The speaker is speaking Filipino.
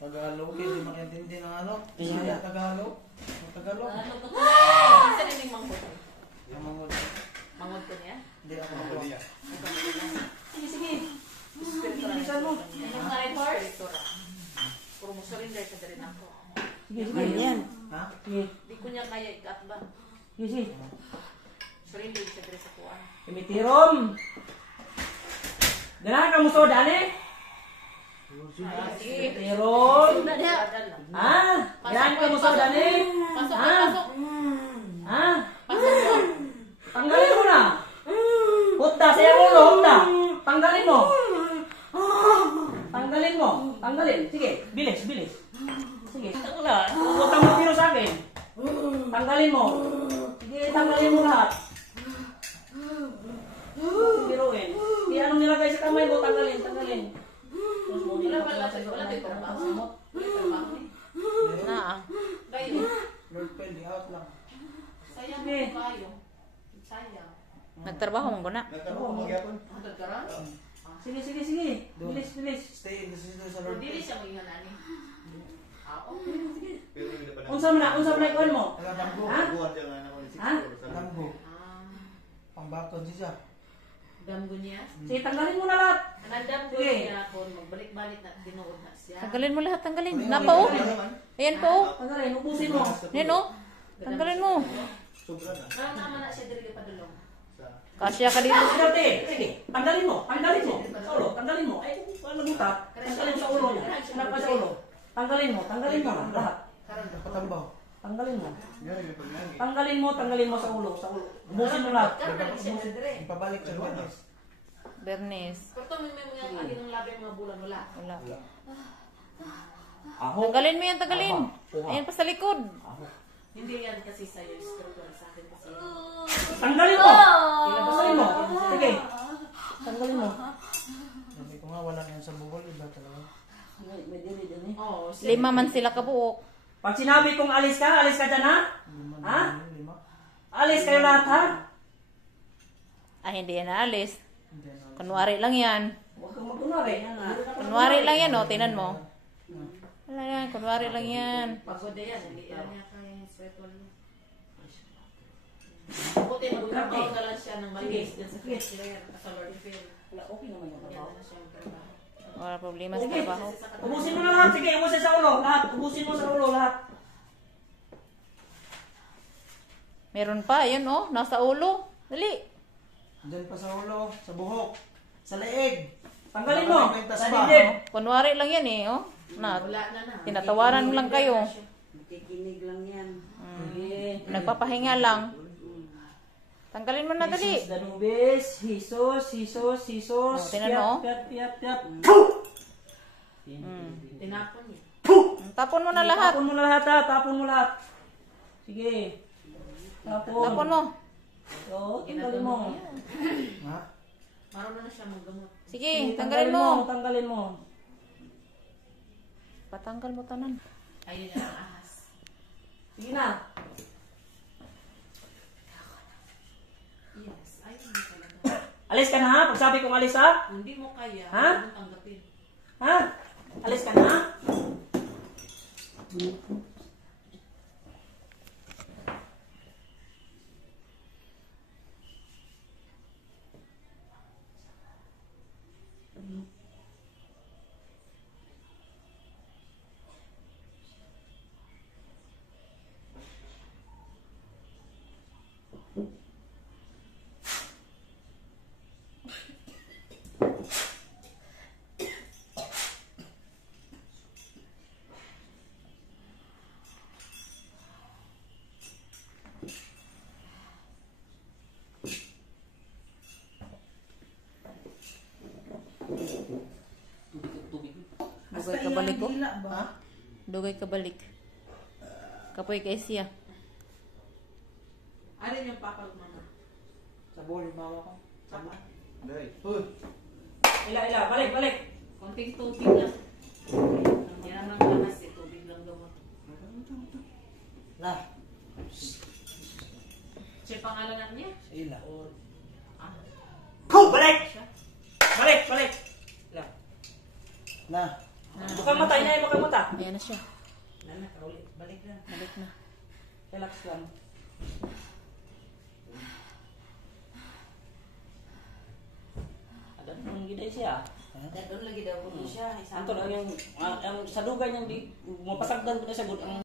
Tagalog, hindi makintindi ng ano. Bisaya, Tagalog. Tagalog. Isa din yung manghod. Ang mangod. Manghod ko niya? Hindi ako makuha. Sige, sige. Bilisan mo. Yung nine horse? Puro mo surrender ka rin ako. Sige, sige. Yan. Ha? Sige. Di ko niya kaya ikat ba? Sige, sige. Surrender ka rin sa kuwan. Kimitirom. Ganahan ka mo so, Dani? Sige. Kimitirom. Ha? Ganahan ka mo so, Dani? Pasok, Ha? pasok. Ha? Pasok mo. Tanggalin mo na. Hutta, siya ulo, hutta. Tanggalin mo. Tanggalin mo. Tanggalin. Sige, bilis, bilis. Sige. Huwag kang magtiro sa akin. Tanggalin mo. Sige, tanggalin mo lahat. Biruin. Di anong nilagay sa kamay mo, tanggalin, tanggalin. Tapos mo, Wala tayo trabaho. Wala trabaho eh. Na. Kayo. Lord Pendy, out lang. Sayang mo kayo. Sayang. Nagtrabaho mo ko na. Nagkaroon mo magyapon. Ang gagara? Sige, sige, sige. Bilis, bilis. Stay in the system sa Lord Dili Pendy. siya magiging ani. Oo. Unsa mo na ikuan mo? Alam damgo. Ha? Ha? Damgo. Ah. Pambakod siya. Damgo niya. Sige, tanggalin mo na lahat. Anadamgo Sige. niya kung magbalik-balik na tinuod na siya. Tanggalin mo lahat, tanggalin. Napa oh. Ayan po oh. Tanggalin, ubusin mo. Yan oh. Tanggalin mo. Parang naman na siya diri pa dulong. Kasya ka dito. Sige, sige. Tanggalin mo, tanggalin mo. Sa ulo, tanggalin mo. Ay, ano buta? Tanggalin sa ulo niya. Hanap pa sa ulo. Tanggalin mo na lahat. Patambaw. Tanggalin mo. Tanggalin mo sa ulo, sa ulo. Ubusin mo lahat. Karang siya diri. Ipabalik sa Lunes. Bernes. Pero may mga agi ng labi mga bulan wala. Wala. Aho. Tanggalin mo yan, tanggalin. Ayan pa sa likod. Hindi yan kasi sa'yo, spiritual sa akin kasi. Tanggalin mo. Tanggalin mo. Sige. Tanggalin mo. Sabi ko nga, wala yan sa bukol. Iba talaga. May dili din eh. Oo. 5 man sila kabuok. Pag sinabi kong alis ka dyan ha? Ha? Lima. Alis kayo lahat ha? Ay, hindi yan naalis. Hindi na. Kunwari lang yan. Huwag kang magkunwari. Kunwari lang yan oh. Tinan mo. Wala yan. Kunwari lang yan. Pagod na yan, hindi yan niya kaya yung spiritual niya. Buti magtrabaho na lang siya ng malis din sa cashier, sa Lord Phil. Wala, okay naman yung Yan trabaho. na siya yung trabaho. Wala problema sa Sige. trabaho. Ubusin mo na lahat. Sige, ubusin sa ulo. Lahat. Ubusin mo sa ulo lahat. Meron pa. Ayan oh. Nasa ulo. Dali. Diyan pa sa ulo, sa buhok, sa leeg. Tanggalin mo. Pintas Sa pa. dibdib. Kunwari lang yan eh oh. Na. Wala na na. Tinatawaran lang kayo. Nakikinig lang yan. Sige. Nagpapahinga lang. Tanggalin mo na dali. Jesus Danubis. Jesus, Jesus, Jesus. Oh, tingnan mo, oh. Piat, piat, piat. Tinapon niya. Tapon mo na lahat. Tapon mo na lahat ha. Tapon mo lahat. Sige. Tapon. Tapon mo. Oo, tanggalin mo. Ha? Marunong na siya maggamot. Sige, tanggalin mo. Tanggalin mo. Patanggal mo tanan. Ayun yan ang ahas. Sige na. Yes, ayun na talaga. Alis ka na ha? Pag sabi kong alis ha? Kung hindi mo kaya, Ha? huwag mong tanggapin. Ha? Alis ka na ha? Dugay ka balik ko. Ha? Dugay ka balik. Kapoy kay siya. Ano yung papag mama? Sa buhol, yung mama ko. Papa? Uy! Ila, balik, balik. Konting tubig lang. Yan ang ahas eh, tubig lang gamot. Lah! Siya pangalanan niya? Sa ila. Ah, Balik! Balik, balik. Ila. Na! Bukang mata, inay, bukang mata. Ayan na siya. Nana, kaulit. Balik na. Balik na. Relax lang. Agad mong giday siya. Doon lagi daw ko siya. Anto lang yung sa dugay niyang di mapasagdan ko na sa good ang